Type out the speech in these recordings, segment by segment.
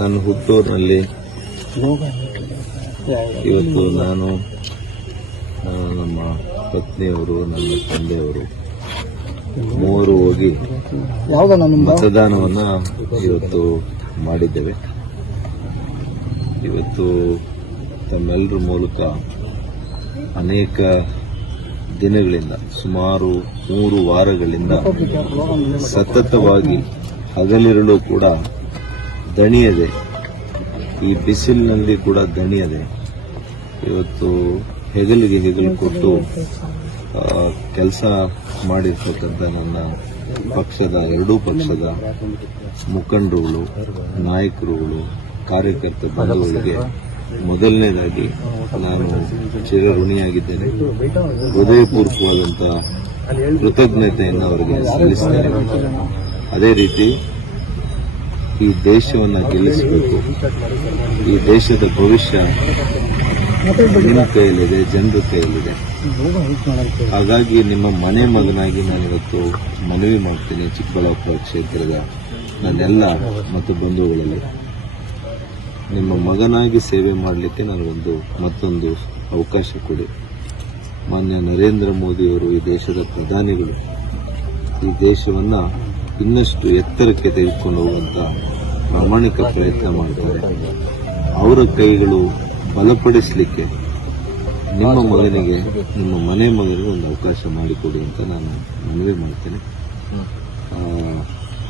ನಾನು ಹುಟ್ಟೂರಿನಲ್ಲಿ ಇವತ್ತು ನಾನು ನಮ್ಮ ಪತ್ನಿಯವರು ನನ್ನ ತಂದೆಯವರು ಮೂವರು ಹೋಗಿ ಮತದಾನವನ್ನು ಇವತ್ತು ಮಾಡಿದ್ದೇವೆ. ಇವತ್ತು ತಮ್ಮೆಲ್ಲರ ಮೂಲಕ ಅನೇಕ ದಿನಗಳಿಂದ ಸುಮಾರು 3 ವಾರಗಳಿಂದ ಸತತವಾಗಿ ಹಗಲಿರುಳು ಕೂಡ ದಣಿಯದೆ, ಈ ಬಿಸಿಲಿನಲ್ಲಿ ಕೂಡ ದಣಿಯದೆ ಇವತ್ತು ಹೆಗಲಿಗೆ ಹೆಗಲು ಕೊಟ್ಟು ಕೆಲಸ ಮಾಡಿರ್ತಕ್ಕಂಥ ನನ್ನ ಪಕ್ಷದ ಎರಡೂ ಪಕ್ಷದ ಮುಖಂಡರುಗಳು, ನಾಯಕರುಗಳು, ಕಾರ್ಯಕರ್ತ ಬಂಧುಗಳಿಗೆ ಮೊದಲನೇದಾಗಿ ನಾನು ಚಿರಋಣಿಯಾಗಿದ್ದೇನೆ. ಹೃದಯಪೂರ್ವಕವಾದಂತಹ ಕೃತಜ್ಞತೆಯನ್ನು ಅವರಿಗೆ ಸಲ್ಲಿಸ್ತೇನೆ. ಅದೇ ರೀತಿ ಈ ದೇಶವನ್ನು ಗೆಲ್ಲಿಸಬೇಕು. ಈ ದೇಶದ ಭವಿಷ್ಯ ನಿಮ್ಮ ಕೈಯಲ್ಲಿದೆ, ಜನರ ಕೈಯಲ್ಲಿದೆ. ಹಾಗಾಗಿ ನಿಮ್ಮ ಮನೆ ಮಗನಾಗಿ ನಾನಿವತ್ತು ಮನವಿ ಮಾಡ್ತೀನಿ. ಚಿಕ್ಕಬಳ್ಳಾಪುರ ಕ್ಷೇತ್ರದ ನನ್ನೆಲ್ಲ ಮತ್ತು ಬಂಧುಗಳಲ್ಲಿ ನಿಮ್ಮ ಮಗನಾಗಿ ಸೇವೆ ಮಾಡಲಿಕ್ಕೆ ನನಗೊಂದು ಮತ್ತೊಂದು ಅವಕಾಶ ಕೊಡಿ. ಮಾನ್ಯ ನರೇಂದ್ರ ಮೋದಿಯವರು ಈ ದೇಶದ ಪ್ರಧಾನಿಗಳು ಈ ದೇಶವನ್ನು ಇನ್ನಷ್ಟು ಎತ್ತರಕ್ಕೆ ತೆಗೆದುಕೊಂಡು ಹೋಗುವಂತ ಪ್ರಾಮಾಣಿಕ ಪ್ರಯತ್ನ ಮಾಡ್ತಾರೆ. ಅವರ ಕೈಗಳು ಬಲಪಡಿಸಲಿಕ್ಕೆ ನಿಮ್ಮ ಮಗನಿಗೆ, ನಿಮ್ಮ ಮನೆ ಮಗನಿಗೆ ಒಂದು ಅವಕಾಶ ಮಾಡಿಕೊಡಿ ಅಂತ ನಾನು ಮನವಿ ಮಾಡ್ತೇನೆ.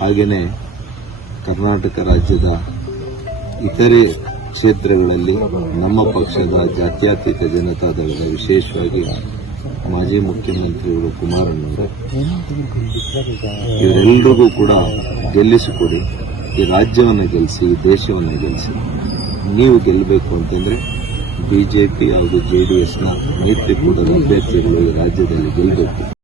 ಹಾಗೆಯೇ ಕರ್ನಾಟಕ ರಾಜ್ಯದ ಇತರೆ ಕ್ಷೇತ್ರಗಳಲ್ಲಿ ನಮ್ಮ ಪಕ್ಷದ ಜಾತ್ಯತೀತ ಜನತಾದಳದ, ವಿಶೇಷವಾಗಿ ಮಾಜಿ ಮುಖ್ಯಮಂತ್ರಿಗಳು ಕುಮಾರಣ್ಣವರು, ಇವರೆಲ್ಲರಿಗೂ ಕೂಡ ಗೆಲ್ಲಿಸಿಕೊಡಿ. ಈ ರಾಜ್ಯವನ್ನು ಗೆಲ್ಲಿಸಿ, ಈ ದೇಶವನ್ನು ಗೆಲ್ಲಿಸಿ. ನೀವು ಗೆಲ್ಲಬೇಕು ಅಂತಂದ್ರೆ ಬಿಜೆಪಿ ಹಾಗೂ ಜೆಡಿಎಸ್ನ ಮೈತ್ರಿಕೂಟದ ಅಭ್ಯರ್ಥಿಗಳು ಈ ರಾಜ್ಯದಲ್ಲಿ ಗೆಲ್ಲಬೇಕು.